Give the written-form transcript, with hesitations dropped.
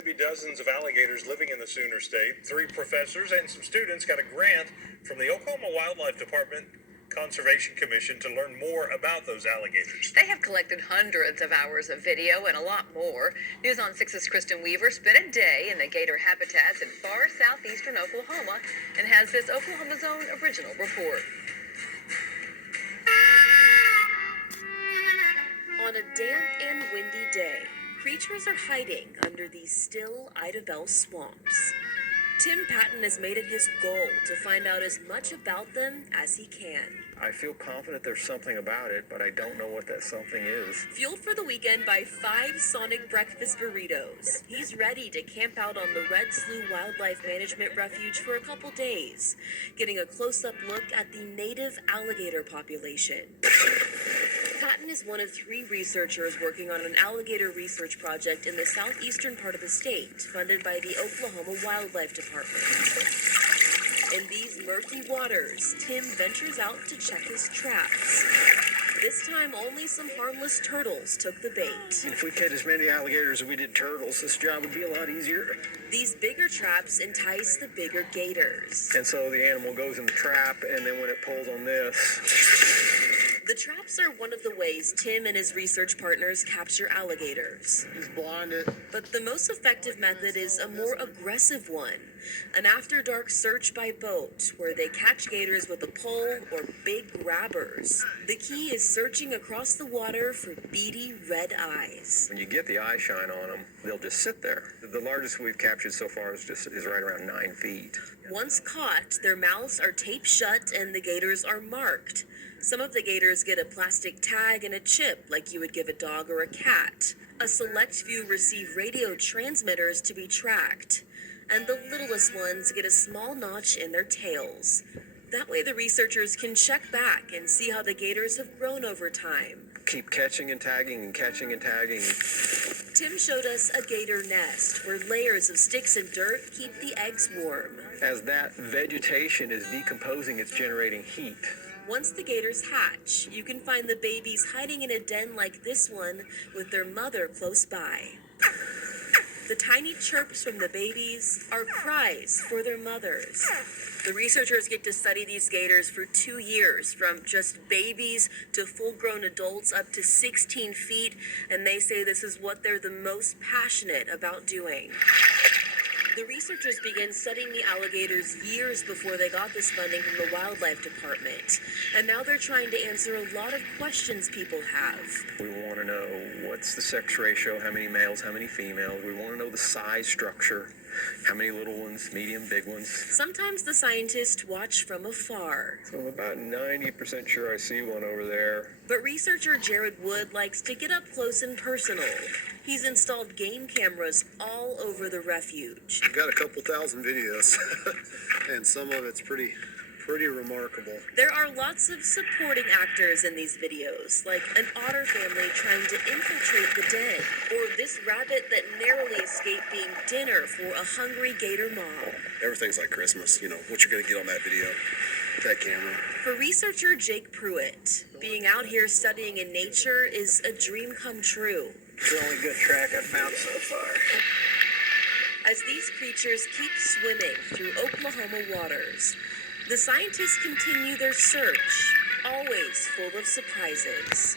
Could be dozens of alligators living in the Sooner State. 3 professors and some students got a grant from the Oklahoma Wildlife Department Conservation Commission to learn more about those alligators. They have collected hundreds of hours of video and a lot more. News on 6's Kristen Weaver spent a day in the gator habitats in far southeastern Oklahoma and has this Oklahoma's own original report. On a damp and windy day, creatures are hiding under these still Ida Bell swamps. Tim Patton has made it his goal to find out as much about them as he can. I feel confident there's something about it, but I don't know what that something is. Fueled for the weekend by 5 Sonic breakfast burritos, he's ready to camp out on the Red Slough Wildlife Management Refuge for a couple days, getting a close-up look at the native alligator population. Patton is one of 3 researchers working on an alligator research project in the southeastern part of the state, funded by the Oklahoma Wildlife Department. In these murky waters, Tim ventures out to check his traps. This time, only some harmless turtles took the bait. If we catch as many alligators as we did turtles, this job would be a lot easier. These bigger traps entice the bigger gators. And so the animal goes in the trap, and then when it pulls on this... The traps are one of the ways Tim and his research partners capture alligators. He's blinded. But the most effective method is a more aggressive one, an after-dark search by boat, where they catch gators with a pole or big grabbers. The key is searching across the water for beady red eyes. When you get the eye shine on them, they'll just sit there. The largest we've captured so far is right around 9 feet. Once caught, their mouths are taped shut and the gators are marked. Some of the gators get a plastic tag and a chip like you would give a dog or a cat. A select few receive radio transmitters to be tracked. And the littlest ones get a small notch in their tails. That way the researchers can check back and see how the gators have grown over time. Keep catching and tagging and catching and tagging. Tim showed us a gator nest where layers of sticks and dirt keep the eggs warm. As that vegetation is decomposing, it's generating heat. Once the gators hatch, you can find the babies hiding in a den like this one with their mother close by. The tiny chirps from the babies are cries for their mothers. The researchers get to study these gators for 2 years, from just babies to full-grown adults up to 16 feet, and they say this is what they're the most passionate about doing. The researchers began studying the alligators years before they got this funding from the Wildlife Department. And now they're trying to answer a lot of questions people have. We want to know what's the sex ratio, how many males, how many females. We want to know the size structure, how many little ones, medium, big ones. Sometimes the scientists watch from afar. So I'm about 90% sure I see one over there. But researcher Jared Wood likes to get up close and personal. He's installed game cameras all over the refuge. I've got a couple thousand videos, and some of it's pretty remarkable. There are lots of supporting actors in these videos, like an otter family trying to infiltrate the den, or this rabbit that narrowly escaped being dinner for a hungry gator mom. Everything's like Christmas, what you're going to get on that video, that camera. For researcher Jake Pruitt, being out here studying in nature is a dream come true. It's the only good track I've found so far. As these creatures keep swimming through Oklahoma waters, the scientists continue their search, always full of surprises.